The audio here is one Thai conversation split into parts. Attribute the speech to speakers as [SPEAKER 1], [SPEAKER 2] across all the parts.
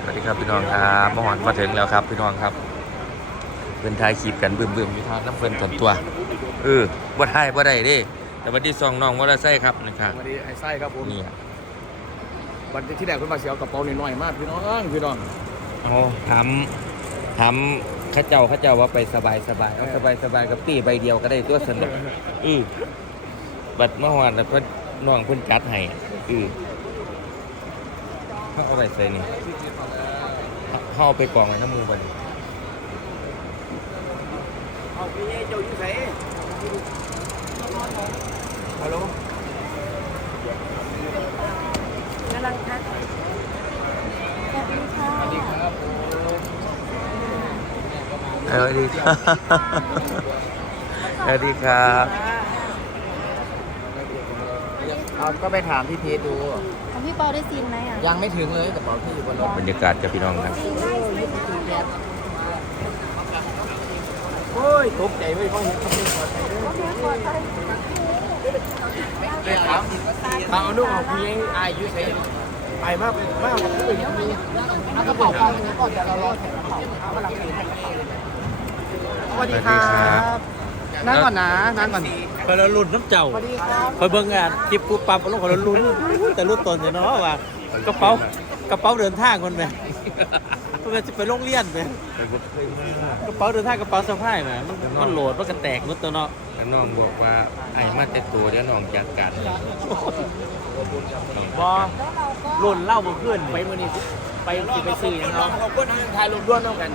[SPEAKER 1] วัสดีครับพี่น้องครับมาหอนมาถึงแล้วครับพี่น้องครับเป็นทายขีบกันบึมๆอยู่ทางน้ำเฟินส่วนตัวบ่ได้บ่ได้เด้แต่วันที่2น้องมอเตอร์ไซค์ครับนะครับ
[SPEAKER 2] วันนี้ไอ้ไส้ครับผม
[SPEAKER 1] นี่
[SPEAKER 2] วันที่แรกคุณมาเสียวกระเป๋าหน่อยๆมากพี่น้อง
[SPEAKER 1] โอ้ถามข้าเจ้าว่าไปสบายเอาสบายกับตีใบเดียวก็ได้ตัวสนุกบัดเมื่อวานเพิ่นน้องเพิ่นจัดให้เขาเอาไปใส่นี่เขาเอาไปกองไว้น้ำมือไป
[SPEAKER 2] เอาพี่เจ้าอยู่ไหนฮัลโหล
[SPEAKER 3] กำลังทักสวัสดีค่ะ
[SPEAKER 2] สวัสดีครับ
[SPEAKER 1] สวัสดีครับสวัสดีครับ
[SPEAKER 2] ก็ไปถามพี่พีทดู
[SPEAKER 3] ของพี่ปอได้ซีนไหมอ่ะ
[SPEAKER 2] ยังไม่ถึงเลยกระเป๋าที่อยู่บนรถ
[SPEAKER 1] บรรยากาศกับพี่น้องครับ
[SPEAKER 2] โอ้ยตกใจไม่พอเห็นเขาเป็นคนเอาลูกของพี่อายุเท่าไปมากเลยเอากระเป๋าไปก่อนจะเรารอแถกกระเป๋าเอามาหลังเองสวัสดีครับนั่งก่อนนะนั่งก่อน
[SPEAKER 4] คอยละรุ่นน้ำเจ้า
[SPEAKER 2] สวัสดีครับ
[SPEAKER 4] คอยเบิ่งงานคลิปปุ๊บปั๊บลงคอยละรุ่นแต่รุ่นตนอยู่เนาะว่ากระเป๋าเดินทางคนไปเพื่อจะไปโรงเรียนไปกระเป๋าเดินทางกระเป๋าสะพายมามันโหลดมันก็แตกหมดตัวเนาะ
[SPEAKER 1] น้องบอกว่าไอ้มาแต่ตัวเดี๋ยวน้องจัดการ
[SPEAKER 4] บอรุ่นเล่าบ่ขึ้น
[SPEAKER 2] ไปมือนี้ไปซื้ออย่างเราขอบคุณทายรวมด้วนน้องกัน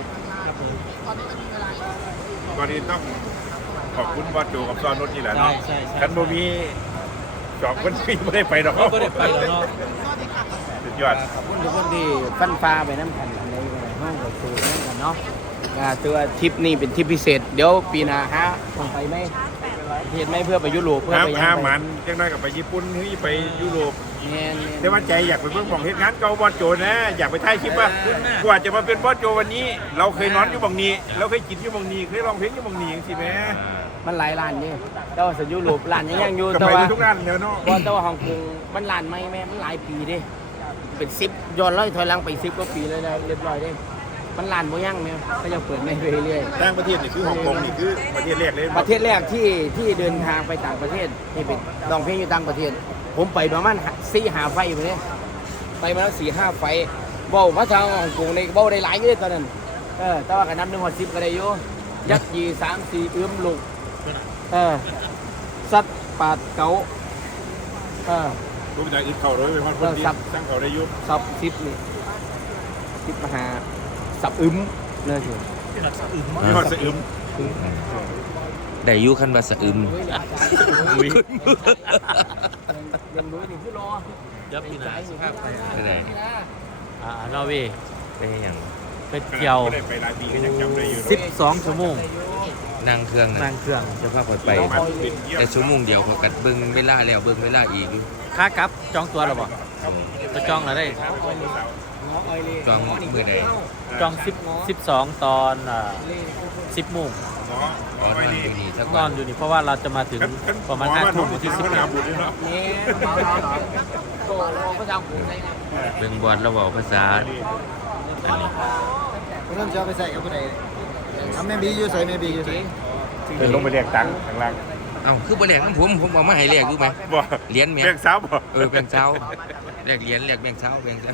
[SPEAKER 5] ก่อนอื่นต้องขอบคุณวัดโจกับซอนรถนี่แหละ
[SPEAKER 4] ใช่
[SPEAKER 5] เนาะ
[SPEAKER 4] ใช่ใช่
[SPEAKER 5] กันโมมีสองคนที่ไม่ได้ไปหรอก
[SPEAKER 4] เขาก็ได้ไปแล้วเนาะ
[SPEAKER 5] สุดยอด
[SPEAKER 2] ขอบคุณทุกคนที่ฟันฟ้าไปน้ำกันในห้องกับสูน้ำกันเนาะตัวทริปนี้เป็นทริปพิเศษเดี๋ยวปีหน้าฮะต้องไปไหมเหตุไหมเพื่อไปยุโรปเพื่อไป
[SPEAKER 5] ห้าหมันจังได้กับไปญี่ปุ่นหรือไปยุโรป
[SPEAKER 2] เนี่ย
[SPEAKER 5] แต่ว่าใจอยากไปเพิ่งบอกเหตุงานเก่าบอสโจนะอยากไปถ่ายคลิปว่ากว่าจะมาเป็นบอสโจวันนี้ เราเคยนอนอยู่บางนี้เราเคยกินอยู่บางนี้เคยร้องเพลงอยู่บางนี้อย่างสิแม่
[SPEAKER 2] มันหลายร้านเนี่ยแต่ว่าสยุโรปร้านยังอยู่
[SPEAKER 5] ก็
[SPEAKER 2] แต่
[SPEAKER 5] ไป
[SPEAKER 2] ว่า
[SPEAKER 5] ทุกร้านแล้วเนาะ
[SPEAKER 2] แต่ว่าฮ่องกงมันร้านไม่แม่มันหลายปีเด้เป็น10ย้อนร้อยถอยหลังไป10กว่าปีเลยนะเรียบร้อยเด้มันร้านบ่ยังแม่เขาจะเปิดไม่ไปเรื่อย
[SPEAKER 5] ต่างประเทศนี่คือฮ่องกงนี่คือประเทศแรกเลย
[SPEAKER 2] ประเทศแรกที่เดินทางไปต่างประเทศที่ไปร้องเพลงอยู่ต่างประเทศ ผมไปประมาณ4-5 ไฟไปเนี่ยไปมาแล้ว4-5 ไฟเบ้ามาทางฮ่องกงในเบ้าได้หลายเลยตอนนั้นแต่ว่ากันนับ1 10ก็ได้อยู่ยัดยี3-4ลูกสัตว์ปาดเก๋า
[SPEAKER 5] รู้จักอึดเข่าเลยเป็นคนดีสร้างเขาได้ยุบ
[SPEAKER 2] สับ10นี่10มหาสับเลยสิ
[SPEAKER 5] มีหอดสะอึม
[SPEAKER 1] ได้ยุคันว่าสะอึม
[SPEAKER 2] เรียนรู้นี่ผู้รอ
[SPEAKER 4] ยับปีนาสภาพไป
[SPEAKER 1] ไม่ได้
[SPEAKER 4] นอร์เวย์
[SPEAKER 1] ไปอย่าง
[SPEAKER 4] ไปเที่ยว
[SPEAKER 5] ไม่ได้ไปหลายปีก็ยังจำได้อยู่
[SPEAKER 4] 12 ชั่วโมง
[SPEAKER 1] นั่งเครื่อง
[SPEAKER 4] นั่งเครื่อง
[SPEAKER 1] จะพาไป
[SPEAKER 5] มันบินเยี่ยม
[SPEAKER 1] แต่ชั่วโมงเดียวเขากัดเบิ้งเวลาแล้วเบิ้งเวลาอีกอยู่
[SPEAKER 4] ค่ากลับจองตัวหรอบ่จะจองแล้วได้
[SPEAKER 1] จองมือใด
[SPEAKER 4] จอง12 ตอน10 โมง
[SPEAKER 5] หมอ
[SPEAKER 1] ตอน
[SPEAKER 5] ไป
[SPEAKER 1] นั้น
[SPEAKER 5] นี่
[SPEAKER 1] อยู่นี่สัก
[SPEAKER 4] น
[SPEAKER 1] วั
[SPEAKER 4] อน
[SPEAKER 1] น
[SPEAKER 4] อยู่นี่เพราะว่าเราจะมาถึงประมาณ5 ทุ่มที่
[SPEAKER 5] 10
[SPEAKER 4] 10
[SPEAKER 5] นาบุตรเนาะ
[SPEAKER 2] นี่โตพระเจ้าคุณได้ไง
[SPEAKER 1] เบิ้งบอลเราบอกภาษาอันนี้
[SPEAKER 6] เริ่มจะไปใส่กับผู้ใดทำแม่บีอยู่ใส่แม่บีอยู่ใส่
[SPEAKER 5] เป็นลงไปเรียกตังค์ข้างล่าง
[SPEAKER 1] เอ้าคือบ่แลกน้ำผมเอามาให้แลกอยู่ไหม
[SPEAKER 5] บ่
[SPEAKER 1] เหรียญแม่
[SPEAKER 5] เรียกสาวบ่
[SPEAKER 1] แบ่งเช้าแลกเหรียญแลกแบ่งเช้าแบ่งเช้า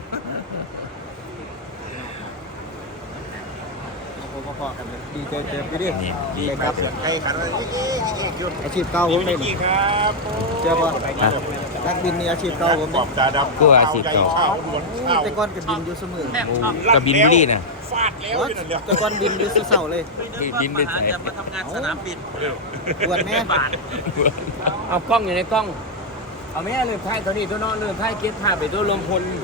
[SPEAKER 6] พอๆกันเลยดีเต็มไปดิ
[SPEAKER 1] นี่ดี
[SPEAKER 6] ครับ
[SPEAKER 5] ใครขันว่า
[SPEAKER 6] อาชีพเก่าผมเลย
[SPEAKER 5] นี่ครับ
[SPEAKER 6] เจ้าพ่อนักบินนี่อาชีพเก่าผม
[SPEAKER 5] ขอบตาดำข้าวล้วนข้าว
[SPEAKER 6] แต่ก่อนก็บินอยู่เสมอ
[SPEAKER 1] โอ้กระบินบุรีน่ะ
[SPEAKER 5] ฟาดแล้วนั่นแหละ
[SPEAKER 6] แต่ก่อนบินอยู่เสาเลย
[SPEAKER 1] ที่บินไปใส่
[SPEAKER 4] จะมาทำงานสนามบิน
[SPEAKER 6] ปวดแม่
[SPEAKER 2] เอากล้องอยู่ในกล้อง เอาแม่เริ่มถ่ายตอนนี้ตัวนอนเริ่มถ่ายเก็ตถ่ายไปตัวลมพล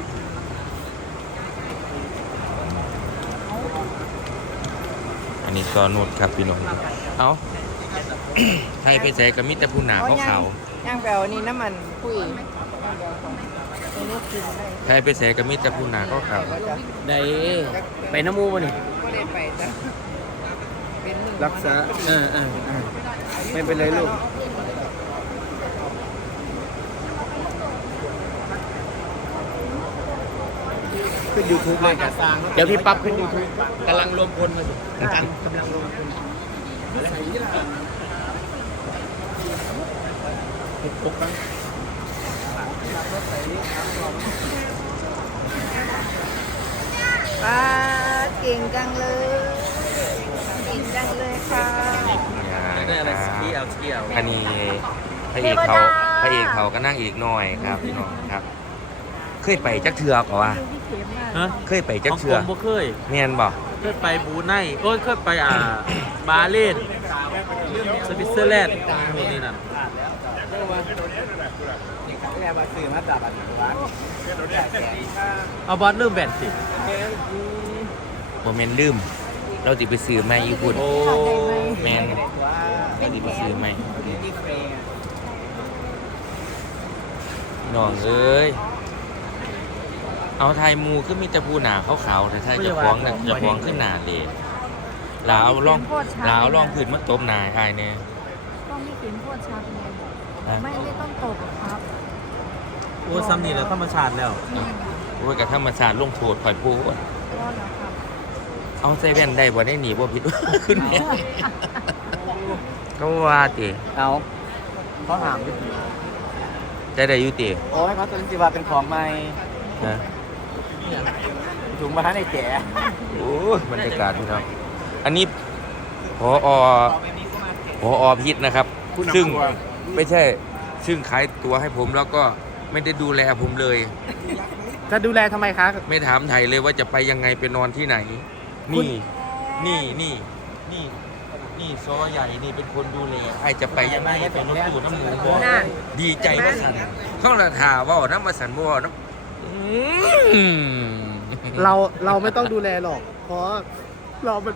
[SPEAKER 1] อันนี้ซอนุดครับพี่น้องเอ้า ไทยไปใส่กับมิตรผู้หนาขาว
[SPEAKER 3] ย่างแปลวนี่น้ำมันคุย
[SPEAKER 1] ๆไทยไปใส่กับมิตรผู้หนาขาว
[SPEAKER 2] ได้ไปน้ำมูมานี่
[SPEAKER 3] ก็ได้ไปจ้ะ
[SPEAKER 6] รักษาไม่เป็นไรลูก
[SPEAKER 2] ขึ้น YouTube เลยครับเดี๋ยวพี่ปั๊บขึ้น YouTube กำลังรวมพลมาอยู่กำลังรวมพล
[SPEAKER 3] ป้าเก่งจังเลยเก่งจังเลยค่ะ
[SPEAKER 4] ได้อะไรสกีเอาสกีเอา
[SPEAKER 1] อันนี้พระเอกเขาก็นั่งอีกหน่อยครับพี่น้องครับ เคยไปจักเทือกเหรอวะ
[SPEAKER 4] ฮะ
[SPEAKER 1] เคยไปจักเทือก
[SPEAKER 4] ผมบ่เคย
[SPEAKER 1] เมียนบอก
[SPEAKER 4] เคยไปบรูไนเคยไปบาเลนสวิตเซอร์แลนด์พวกนี้นั่น
[SPEAKER 2] แม่มาซื้อมาจากบ้าน
[SPEAKER 4] เอาบอสเริ่มแบนสิ
[SPEAKER 1] โมเมนลืมเราติไปซื้อไม่ญี่ปุ่น
[SPEAKER 4] โอ้
[SPEAKER 1] แมนเราติไปซื้อไม่น้องเอ้ยเอาไทยมูขึ้นมีแต่ผู้หนาขาวๆแต่ไทยจะฟ้องนะจะฟ้องขึ้นหนาเลยลาวล่องผืนมาตบหนาไอ้เนี่ย
[SPEAKER 3] ต้องไม่เขียนพวดชับเลยไม่ต้องตบครับ
[SPEAKER 4] โอ้ซ้ำนี่แล้วธรรมชาติแล้ว
[SPEAKER 1] โอ้ยกับธรรมชาติลงโทษข่อยพูด
[SPEAKER 3] รอดแล้วครับ
[SPEAKER 1] เอาใส่แว่นได้บ่ได้หนีบ่ผิด ขึ้นเนี่ยก็ว่าติ
[SPEAKER 2] เอาเขาถามดิ
[SPEAKER 1] ใจได้อยู่ติ
[SPEAKER 2] โอ้ยเขาจะจิว่าเป็นของใหม่
[SPEAKER 1] นะ
[SPEAKER 2] ถุงมาให้ในแจ๋
[SPEAKER 1] โอ้ยบรรยากาศพี่น้องอันนี้พอพิษนะครับ ซึ่งไม่ใช่ซึ่งขายตัวให้ผมแล้วก็ไม่ได้ดูแลผมเลย
[SPEAKER 6] จะดูแลทำไมคะ
[SPEAKER 1] ไม่ถามไทยเลยว่าจะไปยังไงไปนอนที่ไหน นี่นี่ซอใหญ่นี่เป็นคนดูแลใครจะไปยังไงไปรถตู้น้ำหมูบ่
[SPEAKER 3] น่ะ
[SPEAKER 1] ดีใจว่าสันเขาละถาว่าน้ำมาสันบ่น้ำ
[SPEAKER 6] เราไม่ต้องดูแลหรอก เพราะเราเป็น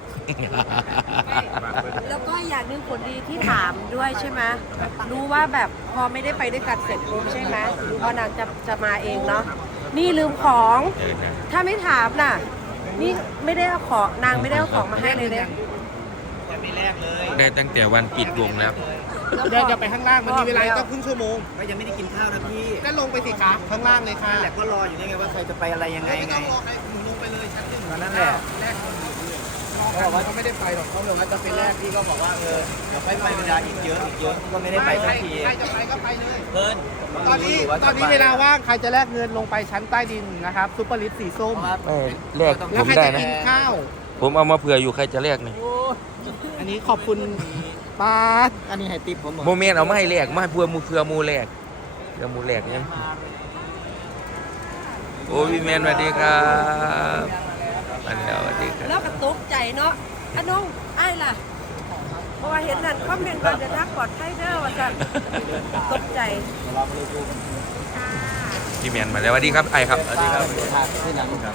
[SPEAKER 3] แล้วก็อย่างหนึ่งผลดีที่ถามด้วยใช่ไหมรู้ว่าแบบพอไม่ได้ไปด้วยกันเสร็จปุ๊บใช่ไหมพอนางจะมาเองเนาะนี่ลืมของ
[SPEAKER 1] เออนะ
[SPEAKER 3] ถ้าไม่ถามน่ะ นี่ไม่ได้เอาของนางไม่ได้เอาของมาให้เลยเนี่ย
[SPEAKER 1] ได้ตั้งแต่วันปิดวงแล้ว
[SPEAKER 6] เดี๋ยวไปข้างล่าง มันมีเวลาต้องครึ่งชั่วโมง
[SPEAKER 2] ก็ยังไม่ได้กินข้าวนะพี่
[SPEAKER 6] ก็ลงไปสิคะข้างล่างเลยค่ะ
[SPEAKER 2] แต่ก็รออยู่นี่ไงว่าใครจะไปอะไรยังไง
[SPEAKER 6] ไม่
[SPEAKER 2] ไง
[SPEAKER 6] ต้องรอใครหนูลงไปเลยชั้นหนึ่ง
[SPEAKER 2] นั่นแหละ
[SPEAKER 6] แรกเขาบอกว่าเขาไม่ได้ไปหรอกเขาบอกว่าจะเป็นแรก
[SPEAKER 2] พี่ก็บอกว่าเดี๋ยวไปเวลาอีกเยอะก็ไม่ได้ไปสักที
[SPEAKER 6] ใครจะไปก็ไปเลย
[SPEAKER 2] เพิ่น
[SPEAKER 6] ตอนนี้เวลาว่างใครจะแลกเงินลงไปชั้นใต้ดินนะครับซุปเปอร์ลิสสีส้ม
[SPEAKER 1] แรก
[SPEAKER 6] แล้ว
[SPEAKER 1] ผม
[SPEAKER 6] ใคร
[SPEAKER 1] ได้
[SPEAKER 6] จะ
[SPEAKER 1] นะ
[SPEAKER 6] กินข้าว
[SPEAKER 1] ผมเอามาเผื่ออยู่ใครจะแลกนี่
[SPEAKER 6] อันนี้ขอบคุณป้าอันนี้ให้ติปผม
[SPEAKER 1] โมเมนต์เอามาให้แลกมาให้เผื่อมูแลกเผื่อมูแลกเนี่ยโอ้พี่แมนสวัสดีครับอันนี้สวัสดีครับ
[SPEAKER 3] แล้วก็ตกใจเนาะอันน้องไอ้ายล่ะเพราะว่าเห็นนั่นคอมเมนต์ว่าเดินทางปลอดภัยเด้อว่าสั่นตกใจ
[SPEAKER 1] พี่แมนมาแล้วสวัสดีครับไอครับสวัสดีครับ
[SPEAKER 2] ที่นั่งครับ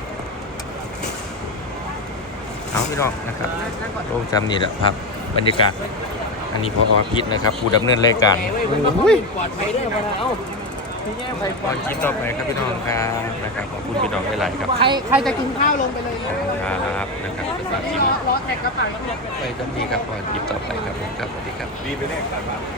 [SPEAKER 1] เอาพี่น้องนะครับโรงจำนี่แหละครับบรรยากาศอันนี้พอพิษนะครับผู้ดำเนินรายการ
[SPEAKER 2] ปลอดภัยได้มาแล้วพี่แย่ไป
[SPEAKER 1] ตอนคลิปต่อไปครับพี่น้องครับนะครับขอบคุณพี่น้องหลายๆครับ
[SPEAKER 6] ใครจะกินข้าวลงไปเลยนะครับ
[SPEAKER 1] นะครับสำหรับทีนี้
[SPEAKER 6] รอแท็กกระเป๋า
[SPEAKER 1] ไปจำนี้ครับตอนคลิปต่อไปครับผมครับสวัสดีครับ
[SPEAKER 5] ดีไปแน่